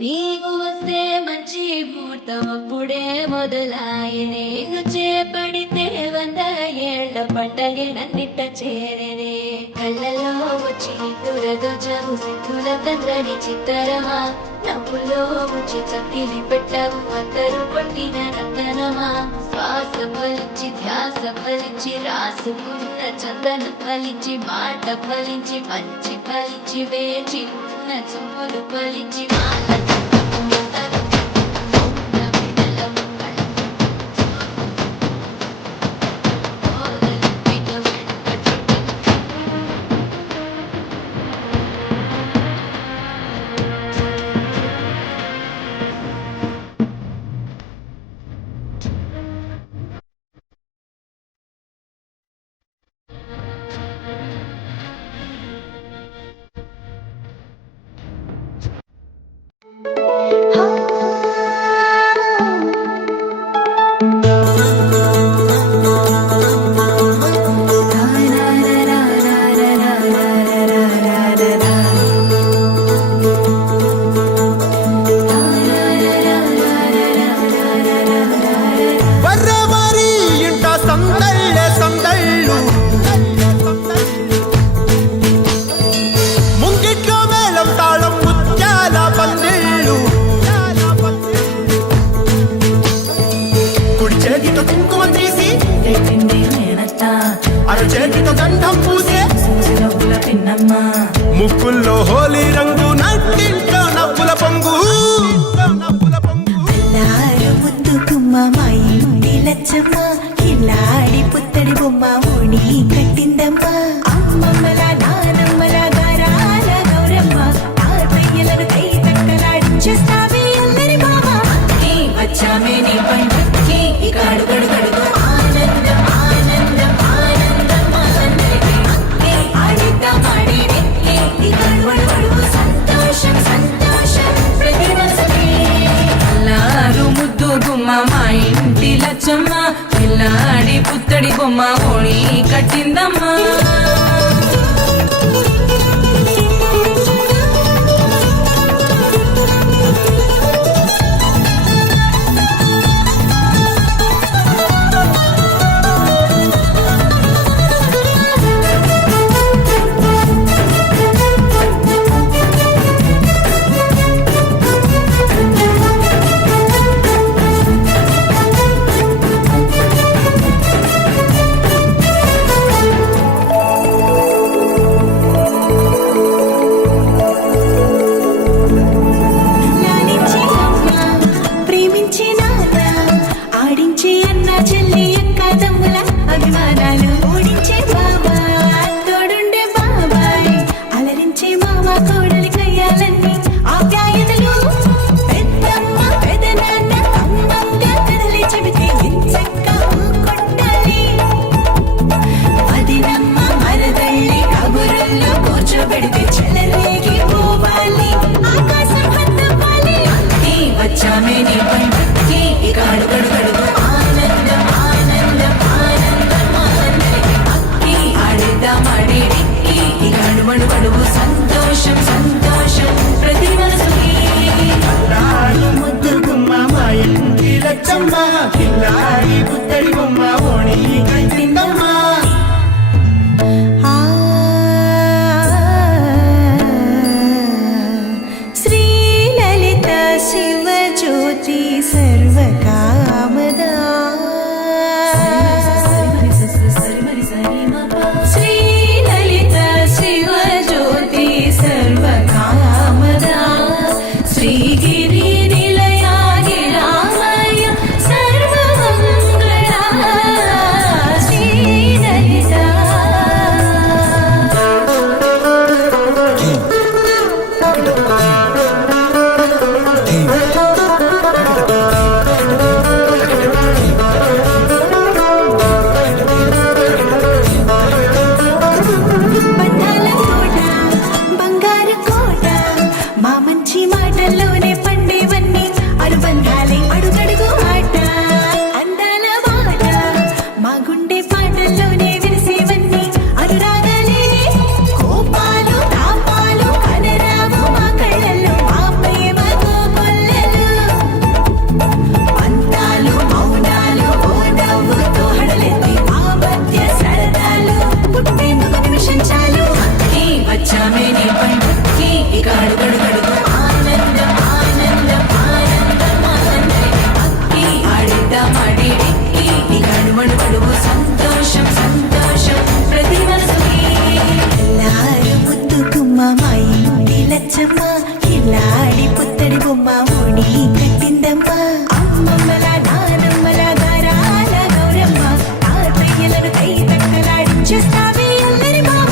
నీవు వస్తే మంచి ముహూర్తం అప్పుడే మొదలాయనే చేపడితే 100 ఏళ్ల పంటగే నన్నిట్ట చేరనే కళ్ళలో వచ్చి దురదొచ్చవు సిద్ధుల తండ్రని చిత్తరమా నవ్వులో వచ్చి చట్టిలి పెట్టవు అందరు కొట్టిన రతనమా శ్వాస ఫలించి ధ్యాస ఫలించి రాసుకున్న చందన ఫలించి మాట ఫలించి మంచి ఫలించి వేచి ఉన్న చూపులు ఫలించి మాట ముక్కుల్లో హోలీ రంగు నట్టింట్లో నవ్వుల పొంగు ముద్దు గుమ్మ మా ఇంటి లచ్చమ్మ కిల్లాడి పుత్తడి బొమ్మ ఓడి కట్టిందమ్మ అమ్మమ్మల నానమ్మల గారాల గౌరమ్మ తాతయ్యలను కై తక్కలాడించేస్తావే అల్లరి మామ వచ్చామే నీ పండుగకి ఇక అడుగడు గడుగు ఆనందం ఆనందం ఆనందం అందరికీ ఆడిద్దాం ఆడిడే ఇక అడుగడు సంతోషం సంతోషం ప్రతి మనసుకి అల్లారు ముద్దు గుమ్మ మా ఇంటి లచ్చమ్మ పిల్లాడి పుత్తడి బొమ్మ ఓడి కట్టిందమ్మా లచ్చమ్మ కిల్లాడి పుత్తడి బొమ్మ ఓణి కట్టిందమ్మా అమ్మమ్మల నానమ్మల గారాల గౌరమ్మ తాతయ్యలను కై తక్కలాడించేస్తావే అల్లరి మామ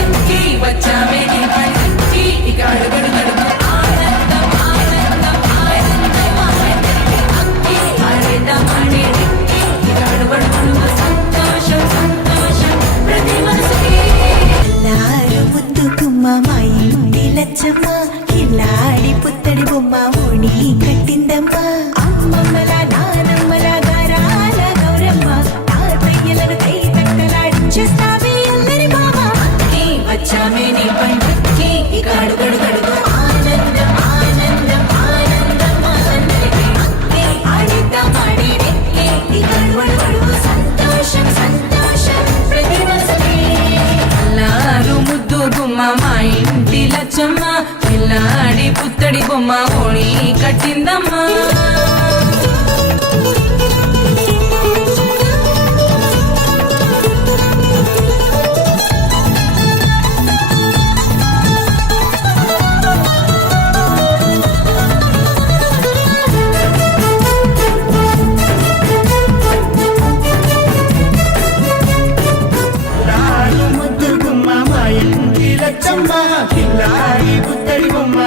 అక్కి వచ్చామే నీ పనికి ఇక అడుగడు గడుగు ఆనందం ఆనందం ఆనందం అక్కి ఆడేద్దామనే రిక్కి ఇక అడుగడు గడుగు సంతోషం సంతోషం ప్రతి మనసుకి అల్లారు ముద్దు గుమ్మ మా ఇంటి లచ్చమ్మ కిల్లాడి పుత్తడి బొమ్మ ఓణి కట్టిందమ్మా అమ్మమ్మల నానమ్మల గారాల గౌరమ్మ తాతయ్యలను కై తక్కలాడించేస్తావే అల్లరి మామ అక్కి వచ్చామే నీ పనికి ఇక అడుగడు గడుగు ఆనందం ఆనందం ఆనందం అందరికీ అక్కి ఆడిద్దామాడి రెక్కి ఇక అడుగడుగడుగు సంతోషం సంతోషం ప్రతి మనసుకి అల్లారు ముద్దు గుమ్మ మా ఇంటి లచ్చమ్మ పిల్లాడి పుత్తడి బొమ్మ ఓణి కట్టిందమ్మా ముద్దు గుమ్మ మా ఇంటి లచ్చమ్మ కిల్లాడి పుత్తడి బొమ్మ